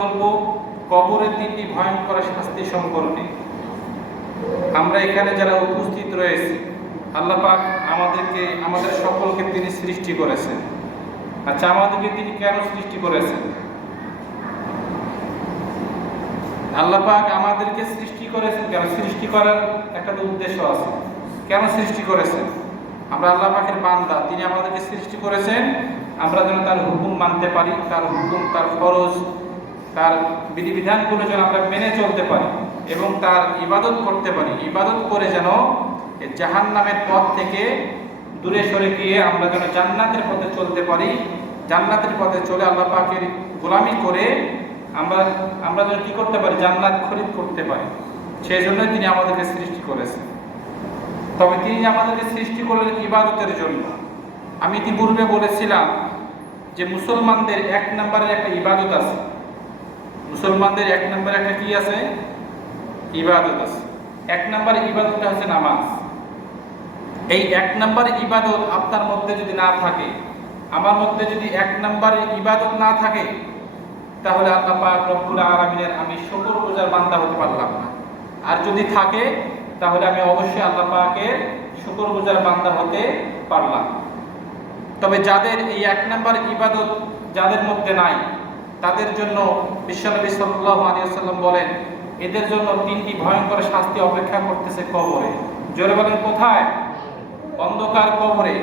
বলবো কবরের তিনটি ভয়ঙ্কর শাস্তি সম্পর্কে। আমরা এখানে যারা উপস্থিত রয়েছি, আল্লাহ পাক আমাদের সকলকে তিনি সৃষ্টি করেছেন। আচ্ছা, আমাদেরকে তিনি কেন সৃষ্টি করেছেন? আল্লাহ পাক আমাদেরকে সৃষ্টি করেছেন কেন? সৃষ্টি করার একটা তো উদ্দেশ্য আছে। কেন সৃষ্টি করেছেন? আমরা আল্লাহ পাকের বান্দা, তিনি আমাদেরকে সৃষ্টি করেছেন আমরা যেন তার হুকুম মানতে পারি, তার হুকুম, তার ফরজ, তার বিধিবিধানগুলো যেন আমরা মেনে চলতে পারি এবং তার ইবাদত করতে পারি। ইবাদত করে যেন জাহান্নামের পথ থেকে দূরে সরে গিয়ে আমরা যেন জান্নাতের পথে চলতে পারি। জান্নাতের পথে চলে আল্লাহ পাকের গোলামি করে আমরা যেন কি করতে পারি? জান্নাত খরিদ করতে পারি। সেই জন্যই তিনি আমাদেরকে সৃষ্টি করেছেন। তবে তিনি আমাদেরকে সৃষ্টি করলেন ইবাদতের জন্য। আমি ইতিপূর্বে বলেছিলাম যে মুসলমানদের এক নম্বরের একটা ইবাদত আছে। মুসলমানদের এক নম্বরে একটা কি আছে? ইবাদত আছে। এক নম্বর ইবাদতটা হচ্ছে নামাজ। এই এক নম্বর ইবাদত আপনার মধ্যে যদি না থাকে, আমার মধ্যে যদি এক নম্বরের ইবাদত না থাকে, তাহলে আল্লাহ পাক রব্বুল আলামিনের আমি শুকরগুজার বান্দা হতে পারলাম না। আর যদি থাকে তাহলে আমি অবশ্যই আল্লাহ পাকের শুকরগুজার বান্দা হতে পারলাম। তবে যাদের এই এক নম্বর ইবাদত যাদের মধ্যে নাই, তাদের জন্য বিশ্বনবী সাল্লাল্লাহু আলাইহি ওয়াসাল্লাম বলেন, এদের জন্য তিনটি ভয়ঙ্কর শাস্তি অপেক্ষা করতেছে কবরে। জোরে বলেন, কোথায়? অন্ধকার কবরে।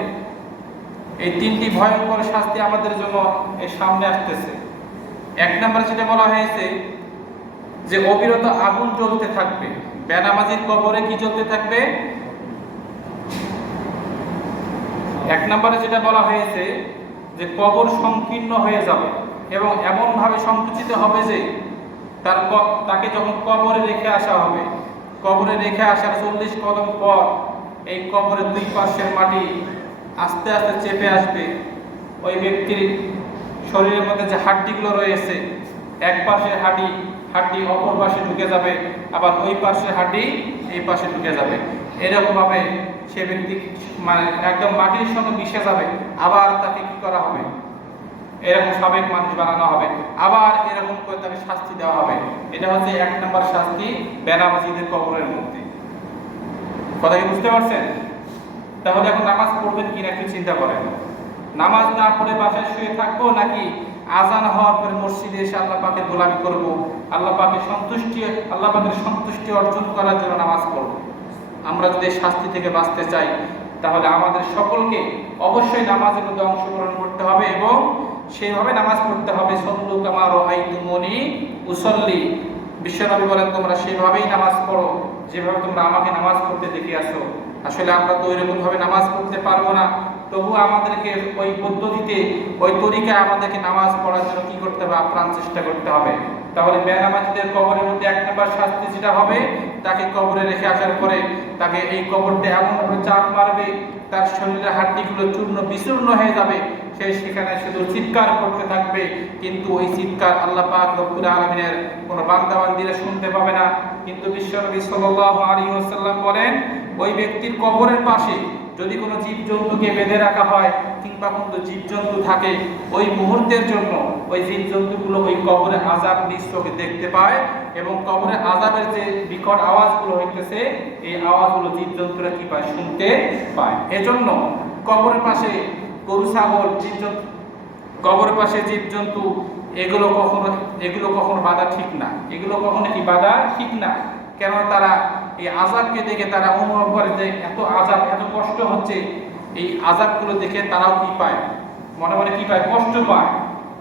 এই তিনটি ভয়ঙ্কর শাস্তি আমাদের জন্য এই সামনে আসতেছে। এক নম্বরে যেটা বলা হয়েছে যে অবিরত আগুন জ্বলতে থাকবে। বেনামাজির কবরে কি জ্বলতে থাকবে? এক নম্বরে যেটা বলা হয়েছে যে কবর সংকীর্ণ হয়ে যাবে এবং এমনভাবে সংকুচিত হবে যে তাকে যখন কবরে রেখে আসা হবে, কবরে রেখে আসার 40 কদম পর এই কবরের দুই পাশের মাটি আস্তে আস্তে চেপে আসবে। ওই ব্যক্তির শরীরের মধ্যে যে হাড্ডিগুলো রয়েছে, এক পাশে হাড্ডি অপর পাশে ঢুকে যাবে, আবার ওই পাশে হাড্ডি এই পাশে ঢুকে যাবে। এরকমভাবে সে ব্যক্তি মানে একদম মাটির সঙ্গে মিশে যাবে। আবার তাকে কি করা হবে? এরকম সাবেক মানুষ বানানো হবে, আবার এরকম করে তাকে শাস্তি দেওয়া হবে। এটা হচ্ছে এক নম্বর শাস্তি বেনামাজিদের কবরের মধ্যে। কথা কি বুঝতে পারছেন? তাহলে এখন নামাজ পড়বেন কিনা একটু চিন্তা করেন। নামাজ না পড়ে বাসায় শুয়ে থাকবো, নাকি আজান হওয়ার পরে মসজিদে এসে আল্লাহ পাকের গোলামি করব, আল্লাহ পাকের সন্তুষ্টি অর্জন করার জন্য নামাজ পড়ব? আমরা যদি শাস্তি থেকে বাঁচতে চাই তাহলে আমাদের সকলকে অবশ্যই নামাজের মধ্যে অংশগ্রহণ করতে হবে এবং সেইভাবে নামাজ পড়তে হবে। সল্লু কামা রাআইতুমুনি উসাল্লি। বিশ্বনবী বলেন, তোমরা সেভাবেই নামাজ পড়ো যেভাবে তোমরা আমাকে নামাজ পড়তে দেখে আসো। আসলে আমরা তো ওইরকম ভাবে নামাজ পড়তে পারবো না, তবু আমাদেরকে ওই পদ্ধতিতে, ওই তরিকায় আমাদেরকে নামাজ পড়ার জন্য কি করতে হবে? আপ্রাণ চেষ্টা করতে হবে। তাহলে বেনামাজিদের কবরের মধ্যে এক নম্বর শাস্তি যেটা হবে, তাকে কবরে রেখে আসার পরে তাকে এই কবরটা এমনভাবে চাপ মারবে, তার শরীরের হাড্ডিগুলো চূর্ণ বিচূর্ণ হয়ে যাবে। সে সেখানে শুধু চিৎকার করতে থাকবে, কিন্তু ওই চিৎকার আল্লাহ পাক রব্বুল আলামিনের কোনো বান্দা-বান্দীরা শুনতে পাবে না। কিন্তু বিশ্বনবী সাল্লাল্লাহু আলাইহি ওয়াসাল্লাম বলেন, ওই ব্যক্তির কবরের পাশে যদি কোনো জীবজন্তুকে বেঁধে রাখা হয় কিংবা কোনো জীবজন্তু থাকে, ওই মুহূর্তের জন্য ওই জীবজন্তুগুলো ওই কবরের আযাব নিজ চোখে দেখতে পায় এবং কবরের আযাবের যে বিকট আওয়াজগুলো হইতেছে, এই আওয়াজগুলো জীবজন্তুরা কি পায়? শুনতে পায়। এজন্য কবরের পাশে গরু, ছাগল, জীবজন্তু, কবরের পাশে জীবজন্তু, এগুলো কখনো বাধা ঠিক না। এগুলো কখনো কি বাধা ঠিক না? কেন? তারা এই আযাবকে দেখে তারা অনুভব করে যে এত আযাব, এত কষ্ট হচ্ছে। এই আযাবগুলো দেখে তারাও কি পায়? মনে মনে কি পায়? কষ্ট পায়।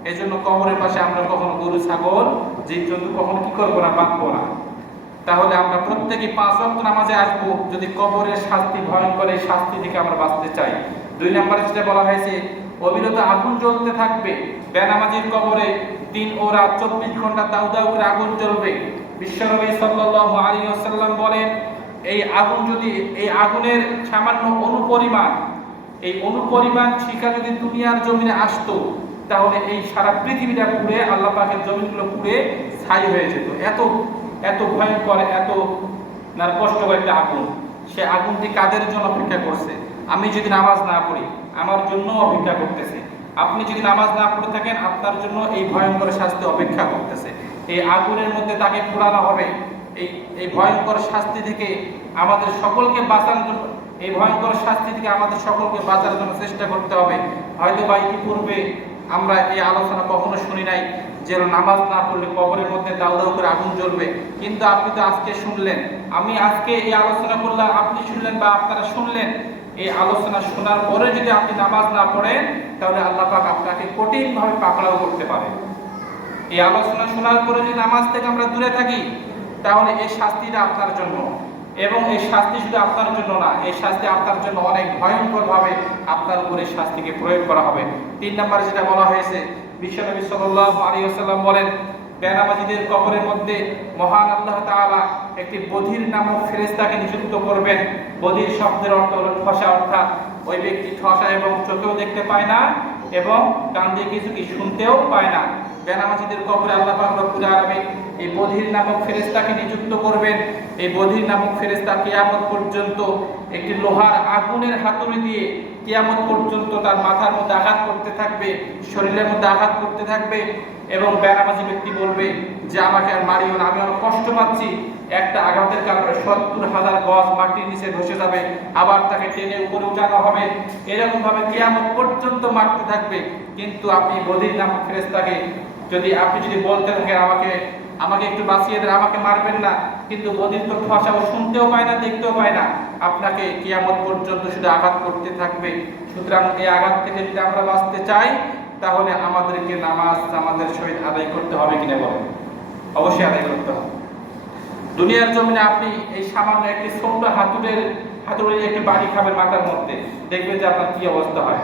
এই জন্য কবরের পাশে আমরা কখনো গরু, ছাগল, জীবজন্তু কখনো কি করবো না? বাঁধবো না। তাহলে আমরা প্রত্যেকে 5 ওয়াক্ত নামাজে আসবো যদি কবরের শাস্তি ভয়ঙ্কর এই শাস্তি থেকে আমরা বাঁচতে চাই। 2 নম্বরে যেটা বলা হয়েছে, অবিরত আগুন জ্বলতে থাকবে। বেনামাজির কবরে দিন ও রাত 24 ঘন্টা দাউ দাউ করে আগুন জ্বলবে। বিশ্বনবী সাল্লাল্লাহু আলাইহি ওয়াসাল্লাম বলেন, এই আগুন যদি, এই আগুনের সামান্য অনুপরিমাণ শিখা যদি দুনিয়ার জমিনে আসতো, তাহলে এই সারা পৃথিবীটা পুড়ে, আল্লাহ পাকের জমিনগুলো পুড়ে ছাই হয়ে যেত। এত ভয়ঙ্কর, এত কষ্টকর একটা আগুন। সে আগুনটি কাদের জন্য অপেক্ষা করছে? আমি যদি নামাজ না পড়ি, আমার জন্য অপেক্ষা করতেছে। আপনি যদি নামাজ না পড়ে থাকেন, আপনার জন্য এই ভয়ঙ্কর শাস্তি অপেক্ষা করতেছে। এই আগুনের মধ্যে তাকে পোড়ানো হবে। এই ভয়ঙ্কর শাস্তি থেকে আমাদের সকলকে বাঁচানোর জন্য, এই ভয়ঙ্কর শাস্তি থেকে আমাদের সকলকে বাঁচার জন্য চেষ্টা করতে হবে। হয়তো বা ইতিপূর্বে আমরা এই আলোচনা কখনো শুনি নাই যে নামাজ না পড়লে কবরের মধ্যে দাউ দাউ করে আগুন জ্বলবে, কিন্তু আপনি তো আজকে শুনলেন, আমি আজকে এই আলোচনা করলাম, আপনি শুনলেন বা আপনারা শুনলেন। এই আলোচনা শোনার পরে যদি আপনি নামাজ না পড়েন তাহলে আল্লাহ পাক আপনাকে কঠিনভাবে পাকড়াও করতে পারে। এই আলোচনা শোনার পরে যদি নামাজ থেকে আমরা দূরে থাকি তাহলে এই শাস্তিটা আপনার জন্য, এবং এই শাস্তি শুধু আপনার জন্য না, এই শাস্তি আপনার জন্য অনেক ভয়ঙ্করভাবে আপনার উপরে শাস্তিকে প্রয়োগ করা হবে। 3 নম্বরে যেটা বলা হয়েছে, বিশ্বনবী সাল্লাল্লাহু আলাইহি ওয়াসাল্লাম বলেন, বেনামাজিদের কবরের মধ্যে মহান আল্লাহ তাআলা একটি বধির নামক ফেরেশতাকে নিযুক্ত করবেন। বধির শব্দের অর্থ হলো ঠসা, অর্থাৎ ওই ব্যক্তি ঠসা এবং চোখেও দেখতে পায় না এবং কান দিয়ে কিছু কি শুনতেও পায় না। বেনামাজিদের কবরে আল্লাহ পাক রব্বুল আলামিন এই বধির নামক ফেরেশতাকে নিযুক্ত করবেন। এই বধির নামক ফেরেশতা কিয়ামত পর্যন্ত একটি লোহার আগুনের হাতুড়ি দিয়ে কিয়ামত পর্যন্ত তার মাথার মধ্যে আঘাত করতে থাকবে, শরীরের মধ্যে আঘাত করতে থাকবে, এবং বেনামাজি ব্যক্তি বলবে যে আমাকে আর মারিও না, আমি অনেক কষ্ট পাচ্ছি। একটা আঘাতের কারণে 70,000 গজ মাটির নিচে ধসে যাবে, আবার তাকে টেনে উপরে উঠানো হবে। এরকম ভাবে কিয়ামত পর্যন্ত মারতে থাকবে। কিন্তু আপনি বধির নামক ফেরেশতাকে আপনি যদি বলতে থাকেন আমাকে একটু বাঁচিয়ে দেন, আমাকে মারবেন না, কিন্তু বধির তো ঠসাও শুনতেও পায় না, দেখতেও পায় না, আপনাকে কিয়ামত পর্যন্ত শুধু আঘাত করতে থাকবে। সুতরাং এই আঘাত থেকে যদি আমরা বাঁচতে চাই তাহলে আমাদেরকে নামাজ আমাদের সহিত আদায় করতে হবে কিনা বলেন? অবশ্যই আদায় করতে হবে। দুনিয়ার জমিনে আপনি এই সামান্য একটি ছোট্ট হাতুড়ির একটি বাড়ি খাবেন মাথার মধ্যে, দেখবেন যে আপনার কি অবস্থা হয়।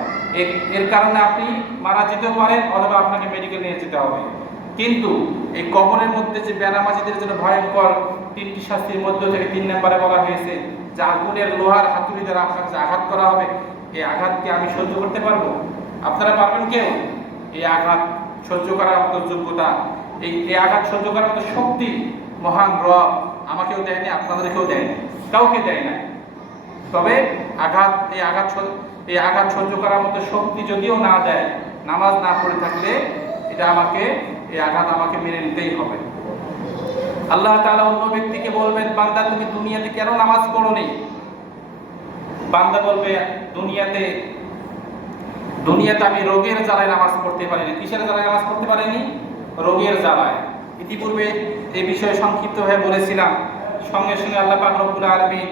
এর কারণে আপনি মারা যেতেও পারেন অথবা আপনাকে মেডিকেল নিয়ে যেতে হবে। কিন্তু এই কবরের মধ্যে যে বেনামাজিদের জন্য ভয়ঙ্কর 3টি শাস্তির মধ্যে থেকে 3 নম্বরে বলা হয়েছে যে আগুনের লোহার হাতুড়ি দ্বারা আপনাকে যে আঘাত করা হবে, এই আঘাতকে আমি সহ্য করতে পারবো? আপনারা পারবেন কেউ? এই আঘাত সহ্য করার মতো যোগ্যতা, এই আঘাত সহ্য করার মতো শক্তি মহান রব আমাকেও দেয়নি, আপনাদেরকেও দেয়নি, কাউকে দেয় না। তবে এই আঘাত সহ্য করার মতো শক্তি যদিও না দেয়, নামাজ না পড়ে থাকলে এই আঘাত আমাকে মেনে নিতেই হবে। আল্লাহ তাআলা অন্য ব্যক্তিকে বলবেন, বান্দা তুমি দুনিয়াতে কেন নামাজ পড়োনি? বান্দা বলবে, দুনিয়াতে আমি রোগের জ্বালায় নামাজ পড়তে পারিনি। কিসের জ্বালায় নামাজ পড়তে পারিনি? রোগের জ্বালায়। ইতিপূর্বে এই বিষয়ে সংক্ষিপ্তভাবে বলেছিলাম। সঙ্গে সঙ্গে আল্লাহ পাক রব্বুল আলামিন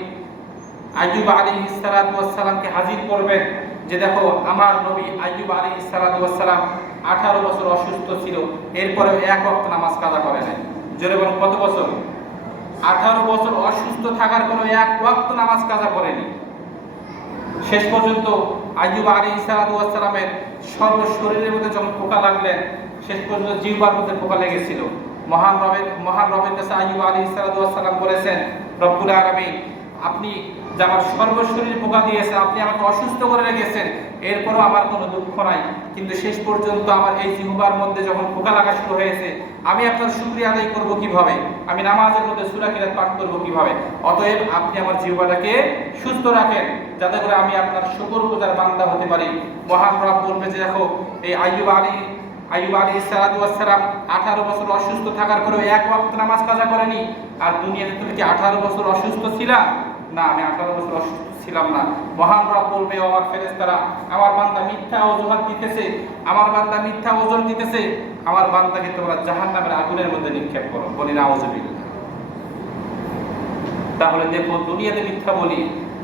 আইয়ুব আলাইহিস সালাতু ওয়াস সালামকে হাজির করবেন যে দেখো আমার নবী আইয়ুব আলাইহিস সালাতু ওয়াস সালাম 18 বছর অসুস্থ ছিল, এরপরেও এক ওয়াক্ত নামাজ কাজা করে নাই। জোরে বলুন, কত বছর? 18 বছর অসুস্থ থাকার পরেও এক ওয়াক্ত নামাজ কাজা করেনি। শেষ পর্যন্ত আইয়ুব আলাইহিস সালাতু ওয়াস সালামের সর্ব শরীরের মধ্যে যখন পোকা লাগলেন, শেষ পর্যন্ত জিহ্বার মধ্যে পোকা লেগেছিল। মহান রবের কাছে আইয়ুব আলাইহিস সালাতু ওয়াস সালাম বলেছেন, রব্বুল আলামিন আপনি যে আমার সর্বশরীর পোকা দিয়েছেন, আপনি আমাকে অসুস্থ করে রেখেছেন, এরপরও আমার কোনো দুঃখ নাই, কিন্তু শেষ পর্যন্ত আমার এই জিহ্বার মধ্যে যখন পোকা লাগা শুরু হয়েছে, আমি আপনার শুকরিয়া আদায় করব কিভাবে? আমি নামাজের মধ্যে সূরা কিরাত পাঠ করব কিভাবে? অতএব আপনি আমার জিহ্বাটাকে সুস্থ রাখেন যাতে করে আমি আপনার শুকরগুজার বান্দা হতে পারি। মহান রব বলবে যে দেখো এই আইয়ুব আলাইহিস সালাতু ওয়াস সালাম 18 বছর অসুস্থ থাকার পরেও এক ওয়াক্ত নামাজ কাজা করেনি। আর দুনিয়াতে তুমি কি 18 বছর অসুস্থ ছিলা? না, আমি 18 বছর অসুস্থ ছিলাম না। মহান রব বলবে, আমার ফেরেশতারা আমার বান্দা মিথ্যা অজুহাত দিতেছে, আমার বান্দা মিথ্যা ওজর দিতেছে, আমার বান্দাকে তোমরা জাহান্নামের আগুনের মধ্যে নিক্ষেপ করো। বলি নাউযুবিল্লাহ। তাহলে দেখো, দুনিয়াতে মিথ্যা বলি,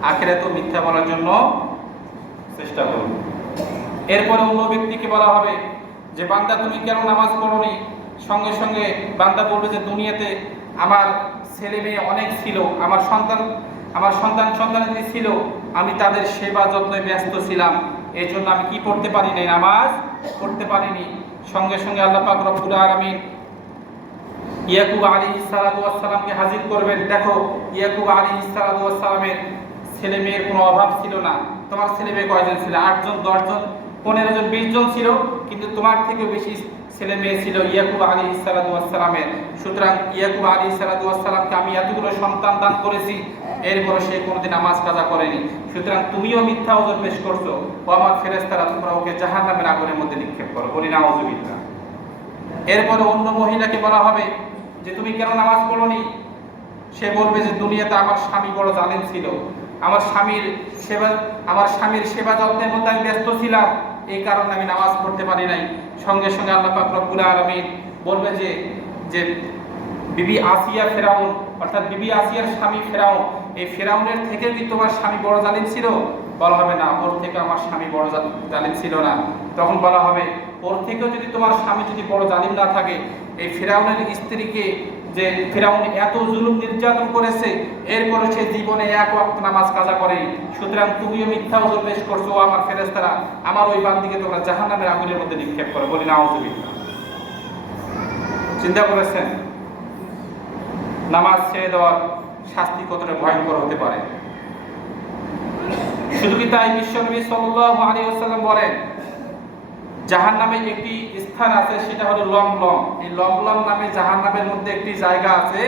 আখিরাতেও মিথ্যা বলার জন্য চেষ্টা করব। এরপরে অন্য ব্যক্তিকে বলা হবে যে বান্দা তুমি কেন নামাজ পড়োনি? সঙ্গে সঙ্গে বান্দা বলবে যে দুনিয়াতে আমার ছেলে মেয়ে অনেক ছিল, আমার সন্তানাদি ছিল, আমি তাদের সেবা যত্নে ব্যস্ত ছিলাম, এই জন্য আমি কি পড়তে পারিনি? নামাজ পড়তে পারিনি। সঙ্গে সঙ্গে আল্লাহ পাক রব্বুল আলামিন ইয়াকুব আলাইহিস সালাতু ওয়াস সালামকে হাজির করবেন। দেখো, ইয়াকুব আলাইহিস সালাতু ওয়াস সালামের ছেলে মেয়ের কোনো অভাব ছিল না। তোমার ছেলে মেয়ে কয়জন ছিল? 8 জন, 10 জন, 15 জন, 20 জন ছিল, কিন্তু তোমার থেকে বেশি ছেলে মেয়ে ছিল ইয়াকুব আলাইহিস সালাতু ওয়াস সালামের। সুতরাং ইয়াকুব আলাইহিস সালাতু ওয়াস সালামকে আমি এতগুলো সন্তান দান করেছি, এরপরে সে কোনোদিন নামাজ কাজা করেনি। সুতরাং তুমিও মিথ্যা ওজর পেশ করছো, ও আমার ফেরেশতারা তোমরা ওকে জাহান্নামের আগুনের মধ্যে নিক্ষেপ করো। বলি নাউযুবিল্লাহ। এরপরে অন্য মহিলাকে বলা হবে যে তুমি কেন নামাজ পড়োনি? সে বলবে যে দুনিয়াতে আমার স্বামী বড় জালেম ছিল, আমার স্বামীর সেবা যত্নের মধ্যে আমি ব্যস্ত ছিলাম, এই কারণে আমি নামাজ পড়তে পারি নাই। সঙ্গে সঙ্গে আল্লাহ পাক রব্বুল আলামিন বলবে যে যে বিবি আসিয়া ফেরাউন, অর্থাৎ বিবি আসিয়ার স্বামী ফেরাউন, এই ফেরাউনের থেকে কি তোমার স্বামী বড় জালিম ছিল? বলা হবে না, ওর থেকে আমার স্বামী বড় জালিম ছিল না। তখন বলা হবে ওর থেকেও যদি তোমার স্বামী যদি বড় জালিম না থাকে, এই ফেরাউনের স্ত্রীকে যে ফেরাউন এত জুলুম নির্যাতন করেছে, এরপরে সে জীবনে এক ওয়াক্ত নামাজ কাজা করে, সুতরাং তুমিও মিথ্যা ওজর পেশ করছো আমার ফেরেশতারা, আমার ওই বান্দিকে তোমরা জাহান্নামের আগুনের মধ্যে নিক্ষেপ করো। বলি নাউযুবিল্লাহ। চিন্তা করেছেন নামাজ ছেড়ে দেওয়ার শাস্তি কতটা ভয়ঙ্কর হতে পারে? শুধু কি তাই, বিশ্বনবী সাল্লাল্লাহু আলাইহি ওয়াসাল্লাম বলেন জাহান্নামে একটি স্থান আছে, সেটা হলো লমলম। এই লমলম নামে জাহান্নামের মধ্যে একটি জায়গা আছে,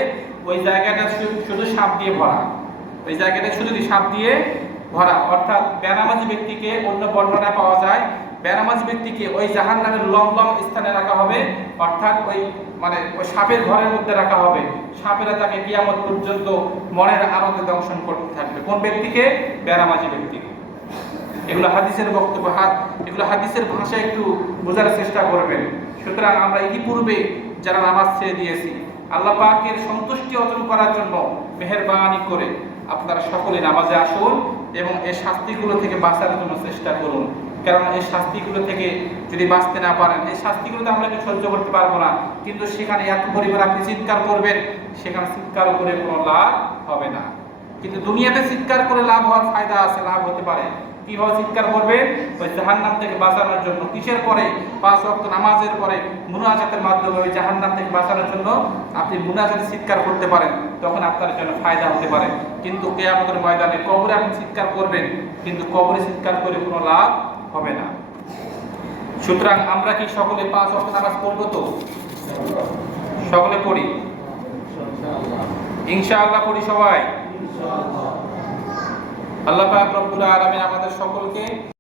ওই জায়গাটা শুধু সাপ দিয়ে ভরা, ওই জায়গাটা শুধু সাপ দিয়ে ভরা। অর্থাৎ বেনামাজি ব্যক্তিকে, অন্য বর্ণনা পাওয়া যায় বেনামাজি ব্যক্তিকে ওই জাহান্নামের লমলম স্থানে রাখা হবে, অর্থাৎ ওই সাপের ঘরের মধ্যে রাখা হবে। সাপেরা তাকে কিয়ামত পর্যন্ত মনের আনন্দে দংশন করতে থাকবে। কোন ব্যক্তিকে? বেনামাজি ব্যক্তিকে। এগুলো হাদিসের বক্তব্য, এগুলো হাদিসের ভাষায় একটু বোঝার চেষ্টা করবেন। সুতরাং আমরা ইতিপূর্বে যারা নামাজ ছেড়ে দিয়েছি, আল্লাহ পাকের সন্তুষ্টি অর্জন করার জন্য মেহেরবানি করে আপনারা সকলে নামাজে আসুন এবং এই শাস্তিগুলো থেকে বাঁচার জন্য চেষ্টা করুন। কারণ এই শাস্তিগুলো থেকে যদি বাঁচতে না পারেন, এই শাস্তিগুলো তো আমরা সহ্য করতে পারবো না, কিন্তু সেখানে এত পরিমাণ আপনি চিৎকার করবেন, সেখানে চিৎকার করে কোনো লাভ হবে না। কিন্তু দুনিয়াতে চিৎকার করে লাভ হওয়ার ফায়দা আছে, লাভ হতে পারে। কিভাবে চিৎকার করবেন? ওই জাহান্নাম থেকে বাঁচানোর জন্য। কিসের পরে? 5 ওয়াক্ত নামাজের পরে মুনাজাতের মাধ্যমে ওই জাহান্নাম থেকে বাঁচানোর জন্য আপনি মুনাজাতে চিৎকার করতে পারেন, তখন আপনার জন্য ফায়দা হতে পারে। কিন্তু কিয়ামতের ময়দানে কবরে আপনি চিৎকার করবেন, কিন্তু কবরে চিৎকার করে কোনো লাভ হবে না। সুতরাং আমরা কি সকলে 5 ওয়াক্ত নামাজ পড়ব? তো সকলে পড়ি ইনশাআল্লাহ, পড়ি সবাই। আল্লাহ পাক রব্বুল আলামিন আমাদের সকলকে